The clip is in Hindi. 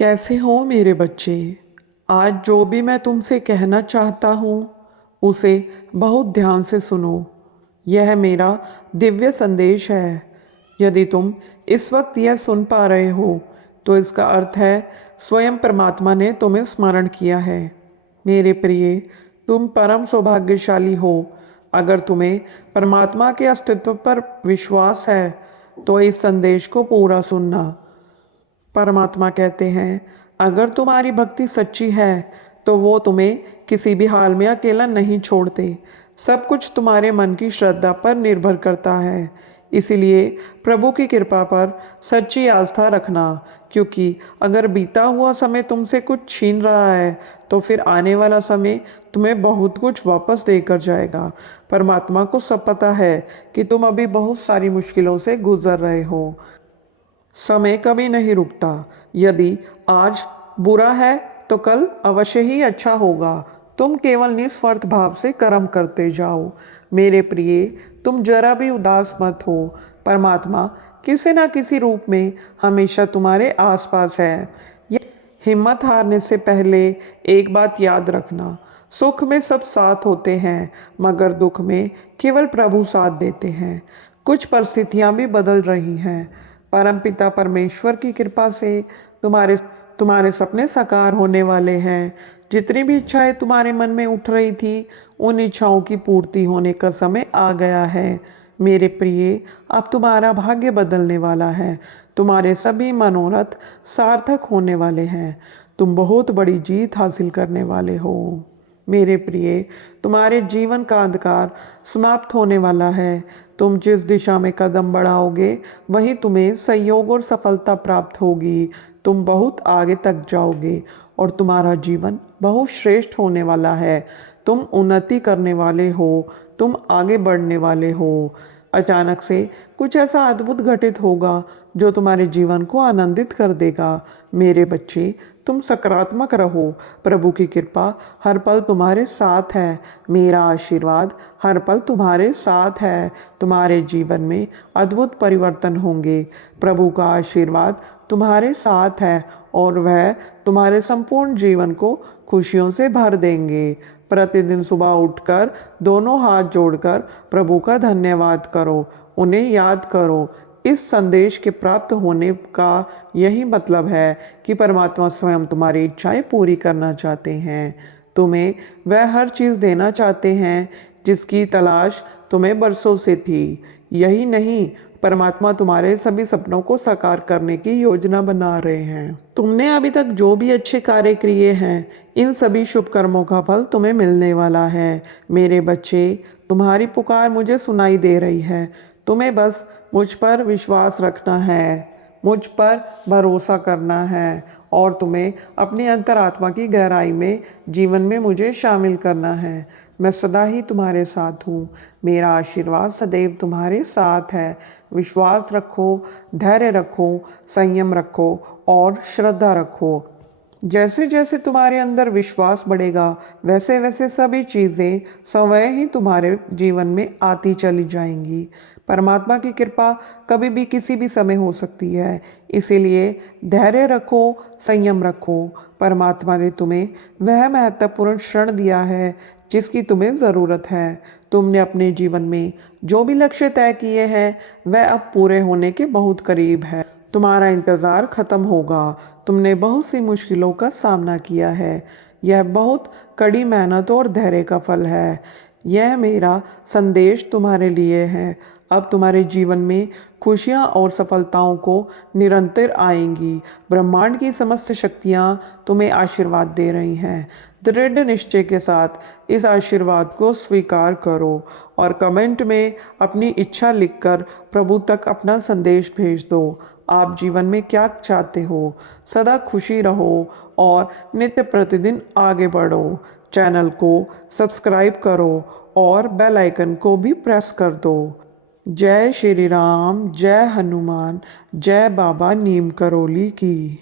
कैसे हो मेरे बच्चे। आज जो भी मैं तुमसे कहना चाहता हूँ उसे बहुत ध्यान से सुनो। यह मेरा दिव्य संदेश है। यदि तुम इस वक्त यह सुन पा रहे हो तो इसका अर्थ है स्वयं परमात्मा ने तुम्हें स्मरण किया है। मेरे प्रिय, तुम परम सौभाग्यशाली हो। अगर तुम्हें परमात्मा के अस्तित्व पर विश्वास है तो इस संदेश को पूरा सुनना। परमात्मा कहते हैं, अगर तुम्हारी भक्ति सच्ची है तो वो तुम्हें किसी भी हाल में अकेला नहीं छोड़ते। सब कुछ तुम्हारे मन की श्रद्धा पर निर्भर करता है। इसीलिए प्रभु की कृपा पर सच्ची आस्था रखना, क्योंकि अगर बीता हुआ समय तुमसे कुछ छीन रहा है तो फिर आने वाला समय तुम्हें बहुत कुछ वापस देकर जाएगा। परमात्मा को सब पता है कि तुम अभी बहुत सारी मुश्किलों से गुजर रहे हो। समय कभी नहीं रुकता। यदि आज बुरा है तो कल अवश्य ही अच्छा होगा। तुम केवल निस्वार्थ भाव से कर्म करते जाओ। मेरे प्रिय, तुम जरा भी उदास मत हो। परमात्मा किसी ना किसी रूप में हमेशा तुम्हारे आसपास है। हिम्मत हारने से पहले एक बात याद रखना, सुख में सब साथ होते हैं मगर दुख में केवल प्रभु साथ देते हैं। कुछ परिस्थितियां भी बदल रही हैं। परमपिता परमेश्वर की कृपा से तुम्हारे तुम्हारे सपने साकार होने वाले हैं। जितनी भी इच्छाएं तुम्हारे मन में उठ रही थी, उन इच्छाओं की पूर्ति होने का समय आ गया है। मेरे प्रिय, अब तुम्हारा भाग्य बदलने वाला है। तुम्हारे सभी मनोरथ सार्थक होने वाले हैं। तुम बहुत बड़ी जीत हासिल करने वाले हो। मेरे प्रिय, तुम्हारे जीवन का अंधकार समाप्त होने वाला है। तुम जिस दिशा में कदम बढ़ाओगे वहीं तुम्हें सहयोग और सफलता प्राप्त होगी। तुम बहुत आगे तक जाओगे और तुम्हारा जीवन बहुत श्रेष्ठ होने वाला है। तुम उन्नति करने वाले हो। तुम आगे बढ़ने वाले हो। अचानक से कुछ ऐसा अद्भुत घटित होगा जो तुम्हारे जीवन को आनंदित कर देगा। मेरे बच्चे, तुम सकारात्मक रहो। प्रभु की कृपा हर पल तुम्हारे साथ है। मेरा आशीर्वाद हर पल तुम्हारे साथ है। तुम्हारे जीवन में अद्भुत परिवर्तन होंगे। प्रभु का आशीर्वाद तुम्हारे साथ है और वह तुम्हारे संपूर्ण जीवन को खुशियों से भर देंगे। प्रतिदिन सुबह उठकर दोनों हाथ जोड़कर प्रभु का धन्यवाद करो, उन्हें याद करो। इस संदेश के प्राप्त होने का यही मतलब है कि परमात्मा स्वयं तुम्हारी इच्छाएं पूरी करना चाहते हैं। तुम्हें वह हर चीज़ देना चाहते हैं जिसकी तलाश तुम्हें बरसों से थी। यही नहीं, परमात्मा तुम्हारे सभी सपनों को साकार करने की योजना बना रहे हैं। तुमने अभी तक जो भी अच्छे कार्य किए हैं, इन सभी शुभ कर्मों का फल तुम्हें मिलने वाला है। मेरे बच्चे, तुम्हारी पुकार मुझे सुनाई दे रही है। तुम्हें बस मुझ पर विश्वास रखना है, मुझ पर भरोसा करना है और तुम्हें अपनी अंतरात्मा की गहराई में जीवन में मुझे शामिल करना है। मैं सदा ही तुम्हारे साथ हूँ। मेरा आशीर्वाद सदैव तुम्हारे साथ है। विश्वास रखो, धैर्य रखो, संयम रखो और श्रद्धा रखो। जैसे जैसे तुम्हारे अंदर विश्वास बढ़ेगा वैसे वैसे सभी चीज़ें स्वयं ही तुम्हारे जीवन में आती चली जाएंगी। परमात्मा की कृपा कभी भी किसी भी समय हो सकती है। इसीलिए धैर्य रखो, संयम रखो। परमात्मा ने तुम्हें वह महत्वपूर्ण क्षण दिया है जिसकी तुम्हें ज़रूरत है। तुमने अपने जीवन में जो भी लक्ष्य तय किए हैं वह अब पूरे होने के बहुत करीब है। तुम्हारा इंतज़ार खत्म होगा। तुमने बहुत सी मुश्किलों का सामना किया है। यह बहुत कड़ी मेहनत और धैर्य का फल है। यह मेरा संदेश तुम्हारे लिए है। अब तुम्हारे जीवन में खुशियाँ और सफलताओं को निरंतर आएंगी। ब्रह्मांड की समस्त शक्तियाँ तुम्हें आशीर्वाद दे रही हैं। दृढ़ निश्चय के साथ इस आशीर्वाद को स्वीकार करो और कमेंट में अपनी इच्छा लिखकर प्रभु तक अपना संदेश भेज दो। आप जीवन में क्या चाहते हो? सदा खुशी रहो और नित्य प्रतिदिन आगे बढ़ो। चैनल को सब्सक्राइब करो और बेल आइकन को भी प्रेस कर दो। जय श्री राम, जय हनुमान, जय बाबा नीम करोली की।